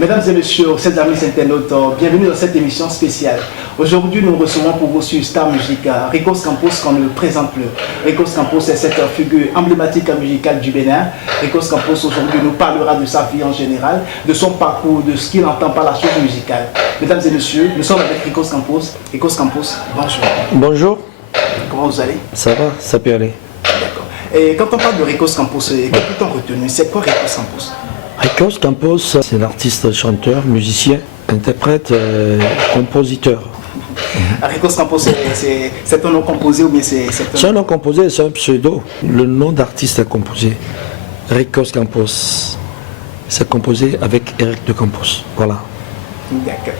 Mesdames et messieurs, chers amis internautes, bienvenue dans cette émission spéciale. Aujourd'hui, nous recevons pour vous sur Star Music Ricos Campos, qu'on ne le présente plus. Ricos Campos est cette figure emblématique musicale du Bénin. Ricos Campos aujourd'hui nous parlera de sa vie en général, de son parcours, de ce qu'il entend par la chose musicale. Mesdames et messieurs, nous sommes avec Ricos Campos. Ricos Campos, bonjour. Bonjour. Comment vous allez? Ça va, ça peut aller. D'accord. Et quand on parle de Ricos Campos, que peut-on retenir? C'est quoi Ricos Campos? Ricos Campos, c'est l'artiste, chanteur, musicien, interprète, compositeur. Ricos Campos, c'est un nom composé ou bien c'est un nom composé, c'est un pseudo. Le nom d'artiste est composé. Ricos Campos, c'est composé avec Eric de Campos. Voilà. D'accord.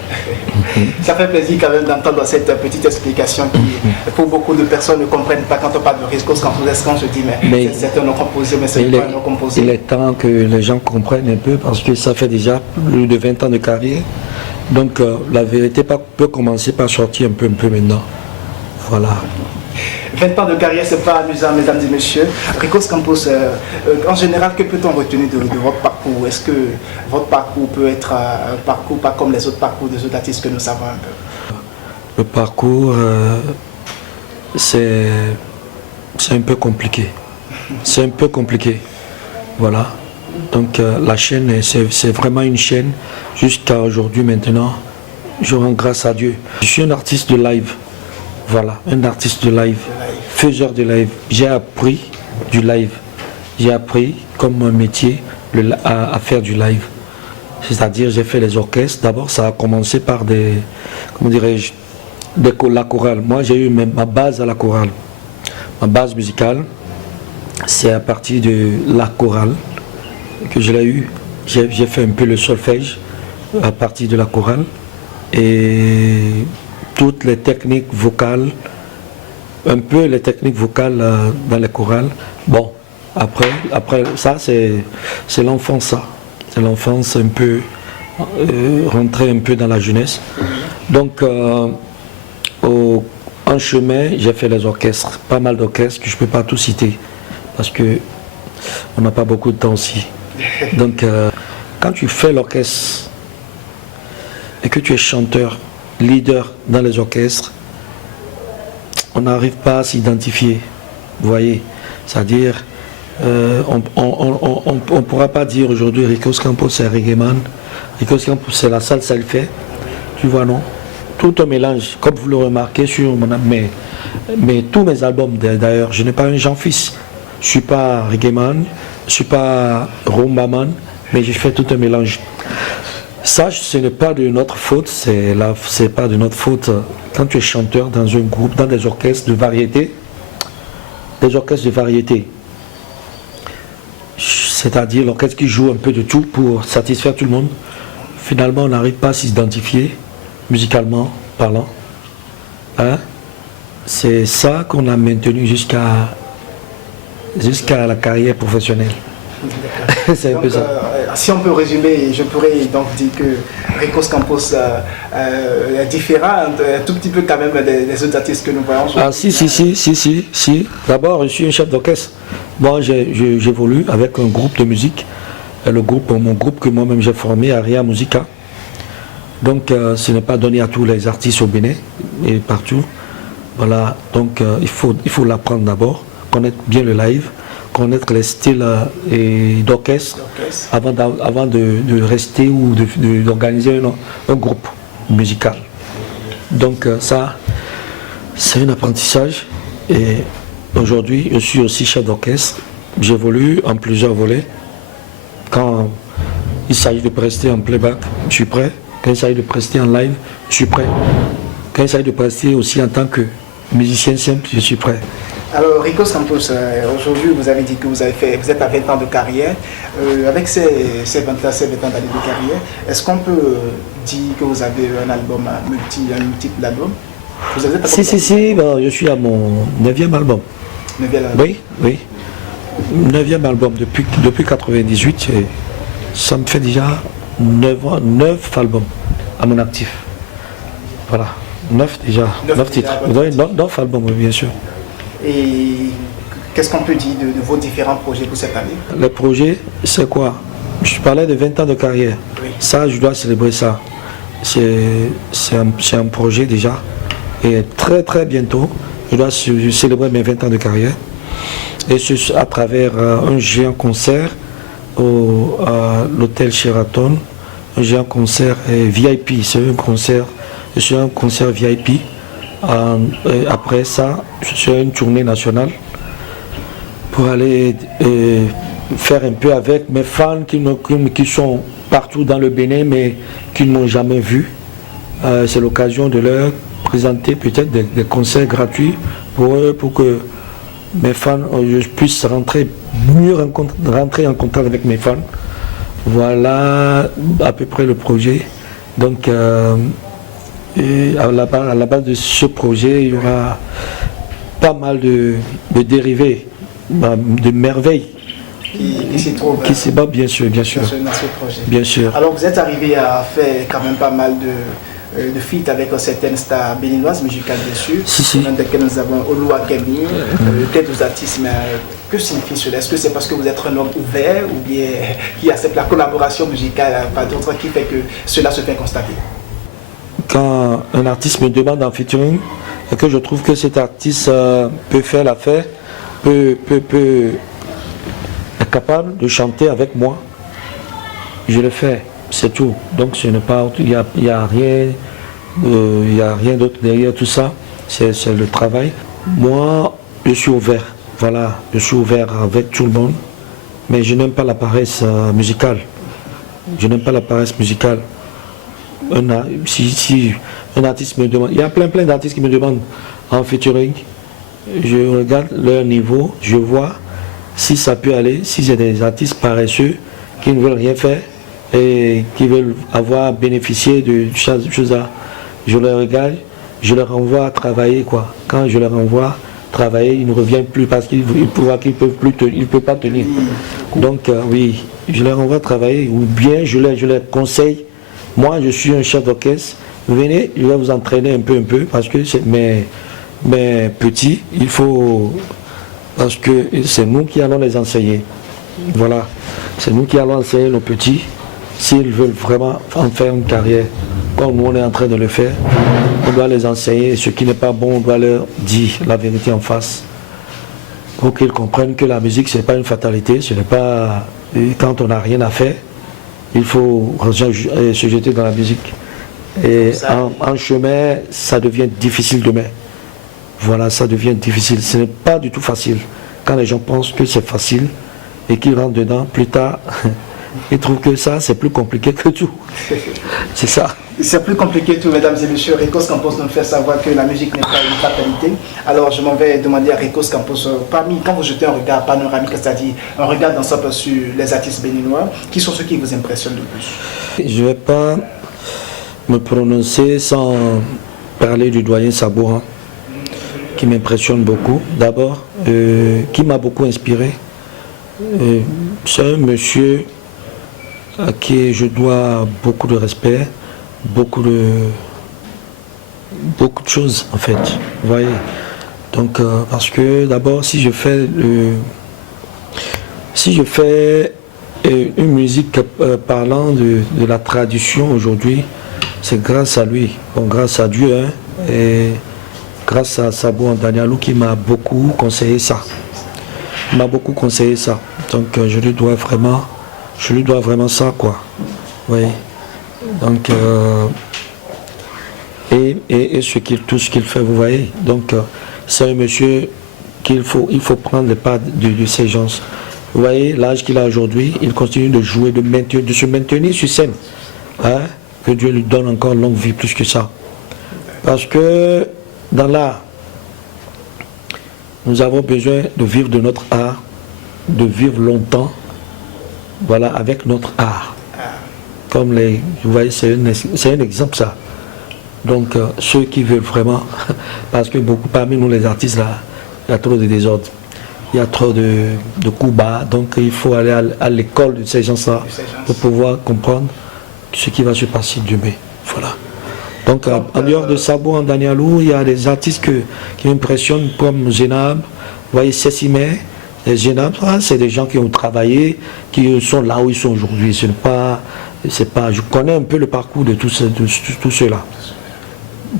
Ça fait plaisir quand même d'entendre cette petite explication qui, pour beaucoup de personnes, ne comprennent pas quand on parle de Ricos Campos. Est-ce qu'on se dit, mais c'est un nom composé, mais c'est pas un nom composé? Il est temps que les gens comprennent un peu parce que ça fait déjà plus de 20 ans de carrière. Donc la vérité peut commencer par sortir un peu maintenant. Voilà. 20 ans de carrière, c'est pas amusant, mesdames et messieurs. Ricos Campos, en général, que peut-on retenir de votre parcours? Est-ce que votre parcours peut être un parcours pas comme les autres parcours des autres artistes que nous savons un peu? Le parcours, c'est un peu compliqué. C'est un peu compliqué. Voilà. Donc la chaîne, c'est vraiment une chaîne. Jusqu'à aujourd'hui, maintenant, je rends grâce à Dieu. Je suis un artiste de live. Voilà, un artiste de live, faiseur de live. J'ai appris du live. J'ai appris comme un métier à faire du live. C'est-à-dire, j'ai fait les orchestres. D'abord, ça a commencé par la chorale. Moi, j'ai eu ma base à la chorale. Ma base musicale, c'est à partir de la chorale que je l'ai eu. J'ai fait un peu le solfège à partir de la chorale. Et toutes les techniques vocales, un peu les techniques vocales dans les chorales. Bon, après ça, c'est l'enfance, ça. C'est l'enfance un peu, rentrer un peu dans la jeunesse. Donc, en chemin, j'ai fait les orchestres, pas mal d'orchestres que je ne peux pas tout citer, parce qu'on n'a pas beaucoup de temps aussi. Donc, quand tu fais l'orchestre et que tu es chanteur, leader dans les orchestres, on n'arrive pas à s'identifier. Vous voyez, c'est-à-dire, on ne pourra pas dire aujourd'hui Ricos Campos c'est reggaeman, Ricos Campos c'est la salsa le fait. Tu vois, non? Tout un mélange, comme vous le remarquez sur mais tous mes albums d'ailleurs, je n'ai pas un Jean-Fils. Je ne suis pas reggaeman, je ne suis pas rumbaman, mais je fais tout un mélange. Ça, ce n'est pas de notre faute, c'est pas de notre faute. Quand tu es chanteur dans un groupe, dans des orchestres de variété, c'est-à-dire l'orchestre qui joue un peu de tout pour satisfaire tout le monde, finalement on n'arrive pas à s'identifier, musicalement parlant. Hein? C'est ça qu'on a maintenu jusqu'à la carrière professionnelle. C'est un peu ça. Si on peut résumer, je pourrais donc dire que Ricos Campos est différent un tout petit peu quand même des autres artistes que nous voyons. Ah si. D'abord, je suis un chef d'orchestre. Moi, j'évolue avec un groupe de musique. Mon groupe que moi-même j'ai formé, Aria Musica. Donc, ce n'est pas donné à tous les artistes au Bénin et partout. Voilà, donc il faut l'apprendre d'abord, connaître bien le live, connaître les styles d'orchestre avant de rester ou d'organiser un groupe musical. Donc ça, c'est un apprentissage. Et aujourd'hui, je suis aussi chef d'orchestre. J'évolue en plusieurs volets. Quand il s'agit de prester en playback, je suis prêt. Quand il s'agit de prester en live, je suis prêt. Quand il s'agit de prester aussi en tant que musicien simple, je suis prêt. Alors Ricos Campos, aujourd'hui vous avez dit que vous êtes à 20 ans de carrière. Avec ces 20 ans d'années de carrière, est-ce qu'on peut dire que vous avez un album, un multiple album? Si, ben, je suis à mon 9e album. 9e album? Oui. 9e album depuis 98, et ça me fait déjà 9 albums à mon actif. Voilà, 9 déjà, 9 titres. 9 albums, bien sûr. Et qu'est-ce qu'on peut dire de vos différents projets pour cette année? Les projets, c'est quoi? je parlais de 20 ans de carrière. Oui. Ça, je dois célébrer ça. C'est un projet déjà. Et très très bientôt, je dois célébrer mes 20 ans de carrière. Et c'est à travers un géant concert à l'hôtel Sheraton. Un géant concert VIP. C'est un concert VIP. Après ça, c'est une tournée nationale pour aller faire un peu avec mes fans qui sont partout dans le Bénin mais qui ne m'ont jamais vu. C'est l'occasion de leur présenter peut-être des concerts gratuits pour eux, pour que mes fans, je puisse rentrer en contact avec mes fans. Voilà à peu près le projet. Donc et à la base de ce projet, il y aura pas mal de dérivés, de merveilles Qui s'y trouve. Qui s'y bat, bien sûr. Dans ce projet. Bien sûr. Alors vous êtes arrivé à faire quand même pas mal de feats avec certaines stars béninoises musicales bien sûr, dans lesquelles nous avons Oloua Kemi, quelques artistes, mais que signifie cela? Est-ce que c'est parce que vous êtes un homme ouvert ou bien qui accepte la collaboration musicale par d'autres qui fait que cela se fait constater? Quand un artiste me demande en featuring et que je trouve que cet artiste peut faire l'affaire, est capable de chanter avec moi, je le fais, c'est tout. Donc ce n'est pas, il y a rien d'autre derrière tout ça, c'est le travail. Moi, je suis ouvert, voilà, je suis ouvert avec tout le monde, mais je n'aime pas la paresse musicale. Je n'aime pas la paresse musicale. Si un artiste me demande, il y a plein d'artistes qui me demandent en featuring, je regarde leur niveau, je vois si ça peut aller, si c'est des artistes paresseux qui ne veulent rien faire et qui veulent avoir bénéficié de choses-là, je les regarde, je les renvoie à travailler quoi. Quand je les renvoie travailler, ils ne reviennent plus parce qu'ils voient qu'ils ne peuvent pas tenir. Donc oui, je les renvoie travailler ou bien je les conseille. Moi, je suis un chef d'orchestre. Venez, je vais vous entraîner un peu, parce que c'est mes petits, il faut, parce que c'est nous qui allons les enseigner. Voilà, c'est nous qui allons enseigner nos petits, s'ils veulent vraiment en faire une carrière, comme nous on est en train de le faire. On doit les enseigner, ce qui n'est pas bon, on doit leur dire la vérité en face, pour qu'ils comprennent que la musique, ce n'est pas une fatalité, ce n'est pas quand on n'a rien à faire. Il faut se jeter dans la musique. Et en chemin, ça devient difficile demain. Voilà, ça devient difficile. Ce n'est pas du tout facile. Quand les gens pensent que c'est facile et qu'ils rentrent dedans, plus tard, ils trouvent que ça, c'est plus compliqué que tout. C'est ça. C'est plus compliqué que tout, mesdames et messieurs. Ricos Campos nous fait savoir que la musique n'est pas une fatalité. Alors, je m'en vais demander à Ricos Campos, quand vous jetez un regard panoramique, c'est-à-dire un regard d'ensemble sur les artistes béninois, qui sont ceux qui vous impressionnent le plus? Je ne vais pas me prononcer sans parler du doyen Sabourin, qui m'impressionne beaucoup. D'abord, qui m'a beaucoup inspiré. C'est un monsieur à qui je dois beaucoup de respect, beaucoup de choses en fait. Vous voyez. Donc parce que d'abord si je fais une musique parlant de la tradition aujourd'hui, c'est grâce à lui, bon, grâce à Dieu, hein, et grâce à Sabourin Danialou qui m'a beaucoup conseillé ça. Il m'a beaucoup conseillé ça. Donc je lui dois vraiment ça quoi. Oui. Donc et tout ce qu'il fait, vous voyez. Donc c'est un monsieur il faut prendre les pas de ces gens. Vous voyez l'âge qu'il a aujourd'hui, il continue de jouer, de se maintenir sur scène. Hein? Que Dieu lui donne encore longue vie plus que ça. Parce que dans l'art, nous avons besoin de vivre de notre art, de vivre longtemps, voilà, avec notre art. Comme vous voyez, c'est un exemple ça. Donc ceux qui veulent vraiment, parce que beaucoup parmi nous les artistes là, il y a trop de désordre, il y a trop de coups bas, donc il faut aller à l'école de ces gens-là pour pouvoir comprendre ce qui va se passer demain. Voilà. Donc en dehors de Sabourin Danialou, il y a des artistes qui m'impressionnent comme Zénab, vous voyez Cessimé, Les jeunes, c'est des gens qui ont travaillé, qui sont là où ils sont aujourd'hui. Je connais un peu le parcours de tous ceux-là.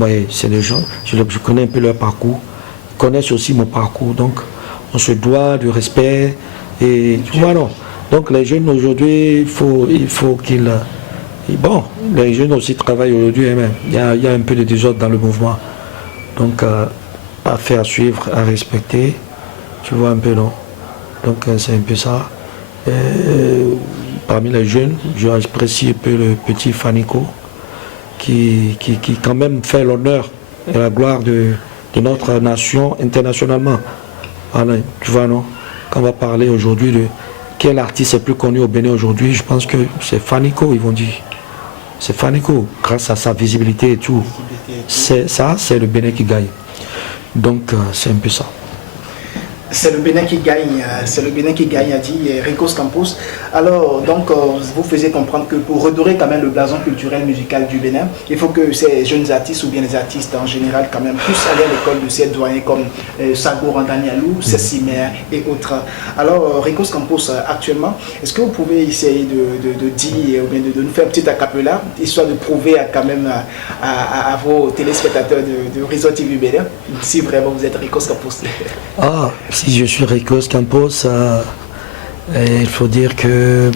Oui, c'est des gens, je connais un peu leur parcours, ils connaissent aussi mon parcours, donc on se doit de respect. Et voilà. Donc les jeunes aujourd'hui, il faut qu'ils... Bon, les jeunes aussi travaillent aujourd'hui eux-mêmes. Il y a un peu de désordre dans le mouvement. Donc à faire suivre, à respecter, tu vois un peu, non? Donc c'est un peu ça. Parmi les jeunes, j'apprécie un peu le petit Fanico qui quand même fait l'honneur et la gloire de notre nation internationalement. Voilà, tu vois, non? Quand on va parler aujourd'hui de quel artiste est plus connu au Bénin aujourd'hui, je pense que c'est Fanico, ils vont dire. C'est Fanico, grâce à sa visibilité et tout. C'est le Bénin qui gagne. Donc c'est un peu ça. C'est le Bénin qui gagne, a dit Ricos Campos. Alors, donc, vous faisiez comprendre que pour redorer quand même le blason culturel musical du Bénin, il faut que ces jeunes artistes ou bien les artistes en général quand même puissent aller à l'école de ces doyens comme Sago Randanialou, Cessimer et autres. Alors, Ricos Campos, actuellement, est-ce que vous pouvez essayer de dire ou bien de nous faire un petit acapella, histoire de prouver quand même à vos téléspectateurs de Horizon TV Bénin, si vraiment vous êtes Ricos Campos? Ah, si je suis Ricos Campos, il faut dire que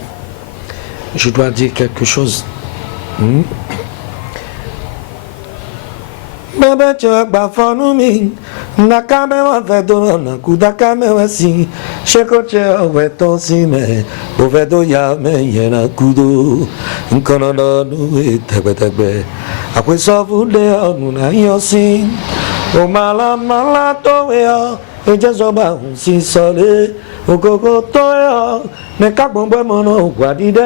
je dois dire quelque chose. Baba chakba fonumi nakame wa vedo na kudakame wasi shekoche weto sime bovedo ya me yena kudo nkono no etegbe akwesofu de onuna yosi o mala to ya ejesoba si sole okoko to ya me kagbonbo mono gwadide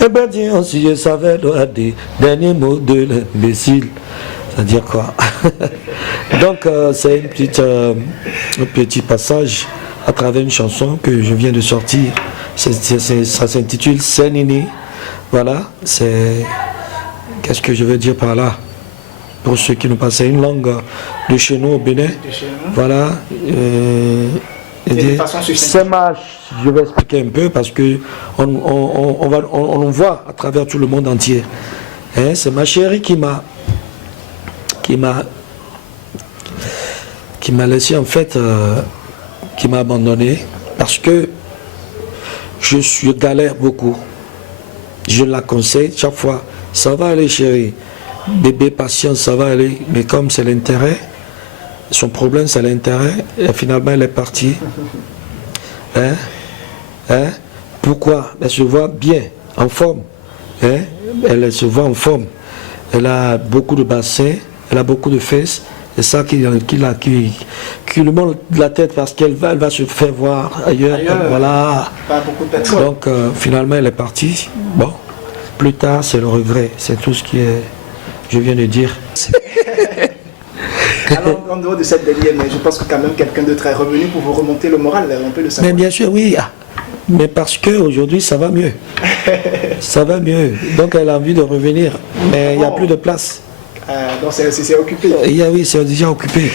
ebe ti on si je savais do ade dernier mot de l'imbécile. C'est-à-dire quoi? Donc c'est un petit passage à travers une chanson que je viens de sortir. Ça s'intitule Senini. Voilà, c'est... Qu'est-ce que je veux dire par là? Pour ceux qui nous passent une langue de chez nous au Bénin. Voilà. Je vais expliquer un peu parce que on voit à travers tout le monde entier. Hein, c'est ma chérie qui m'a laissé en fait, qui m'a abandonné parce que je galère beaucoup. Je la conseille chaque fois, ça va aller chérie, bébé patience, ça va aller, mais comme c'est l'intérêt, son problème c'est l'intérêt, et finalement elle est partie. Pourquoi? Elle se voit bien, en forme. Elle se voit en forme. Elle a beaucoup de bassins. Elle a beaucoup de fesses, et ça qui lui monte la tête parce qu'elle va se faire voir ailleurs. Voilà. Pas beaucoup de personnes. Donc finalement elle est partie. Bon, plus tard c'est le regret, c'est tout ce qui est, je viens de dire. Alors en dehors de cette dernière, mais je pense que quand même quelqu'un d'autre est revenu pour vous remonter le moral, on peut le savoir. Mais bien sûr oui, mais parce qu'aujourd'hui ça va mieux. Ça va mieux, donc elle a envie de revenir, mais il n'y a plus de place. Donc c'est occupé. Oui, c'est déjà occupé.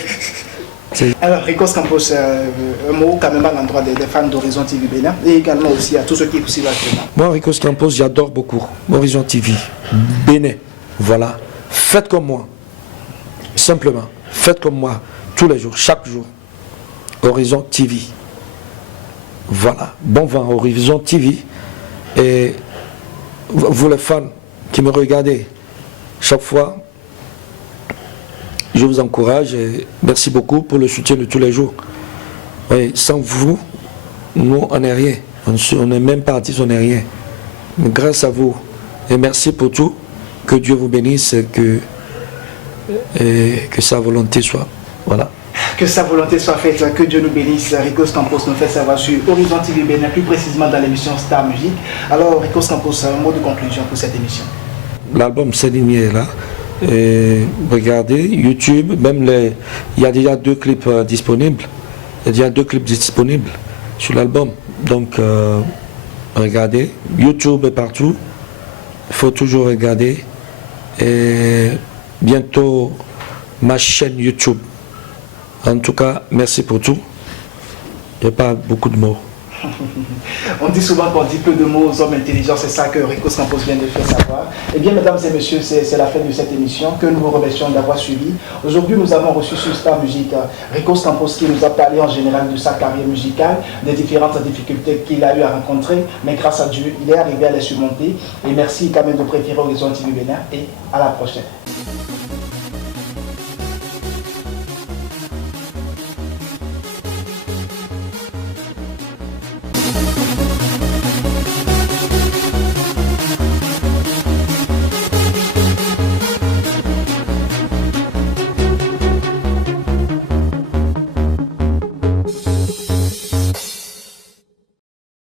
Alors, Ricos Campos, un mot quand même à l'endroit des fans d'Horizon TV Bénin et également aussi à tous ceux qui vous suivent actuellement. Moi, Ricos Campos, j'adore beaucoup Horizon TV Bénin. Voilà. Faites comme moi. Simplement. Faites comme moi. Tous les jours, chaque jour. Horizon TV. Voilà. Bon vent, Horizon TV. Et vous les fans qui me regardez, chaque fois, je vous encourage et merci beaucoup pour le soutien de tous les jours. Oui, sans vous, nous, on n'est rien. On n'est même pas artiste, on n'est rien. Mais grâce à vous, et merci pour tout, que Dieu vous bénisse et que sa volonté soit. Voilà. Que sa volonté soit faite, que Dieu nous bénisse. Ricos Campos nous fait savoir sur Horizon TV Bénin, plus précisément dans l'émission Star Musique. Alors, Ricos Campos, un mot de conclusion pour cette émission. L'album Senini est là. Et regardez YouTube, même il y a déjà 2 clips disponibles. Il y a déjà 2 clips disponibles sur l'album. Donc regardez, YouTube est partout. Il faut toujours regarder. Et bientôt ma chaîne YouTube. En tout cas, merci pour tout. Il n'y a pas beaucoup de mots. On dit souvent qu'on dit peu de mots aux hommes intelligents, c'est ça que Ricos Campos vient de faire savoir. Eh bien, mesdames et messieurs, c'est la fin de cette émission que nous vous remercions d'avoir suivi. Aujourd'hui, nous avons reçu sur Star Music Ricos Campos qui nous a parlé en général de sa carrière musicale, des différentes difficultés qu'il a eu à rencontrer, mais grâce à Dieu, il est arrivé à les surmonter. Et merci quand même de préférer Horizon TV Bénin et à la prochaine.